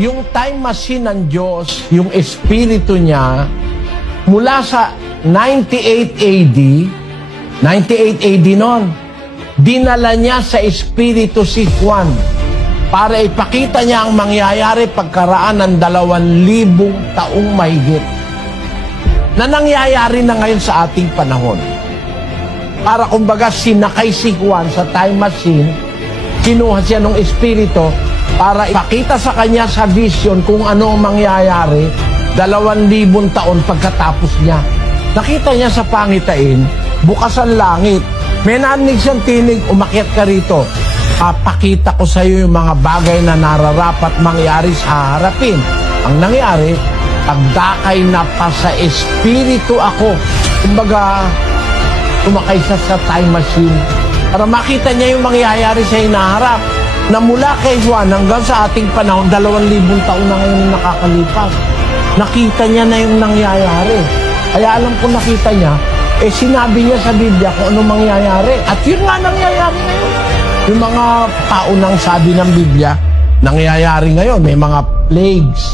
Yung time machine ng Diyos, yung espiritu niya, mula sa 98 AD, 98 AD noon, dinala niya sa espiritu si Juan para ipakita niya ang mangyayari pagkaraan ng 2,000 taong mahigit na nangyayari na ngayon sa ating panahon. Para kumbaga sinakay si Juan sa time machine, kinuha siya ng espiritu para ipakita sa kanya sa vision kung ano ang mangyayari 2,000 taon pagkatapos niya. Nakita niya sa pangitain, bukas ang langit. May narinig siyang tinig, umakyat ka rito. Papakita ko sa iyo yung mga bagay na nararapat mangyari sa harapin. Ang nangyari, pagdakay na pa sa espiritu ako. Kumbaga, tumakay siya sa time machine para makita niya yung mangyayari sa hinaharap na mula kay Juan hanggang sa ating panahon, 2,000 taon na ngayon nakakalipas. Nakita niya na yung nangyayari. Kaya alam ko nakita niya, sinabi niya sa Biblia kung ano mangyayari. At yun nga nangyayari ngayon. Yung mga taunang sabi ng Biblia, nangyayari ngayon. May mga plagues,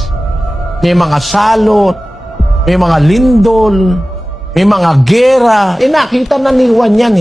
may mga salot, may mga lindol, may mga gera. Nakita na ni Juan yan